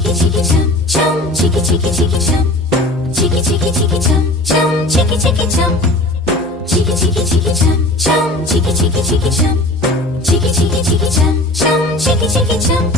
chicky chicky chum chum, chicky chicky chicky chum, chicky chicky chicky chum chum, chicky chicky chum, chicky chicky chicky chum chum, chicky chicky chicky chum, chicky chicky chicky chum chum, chicky chicky chum.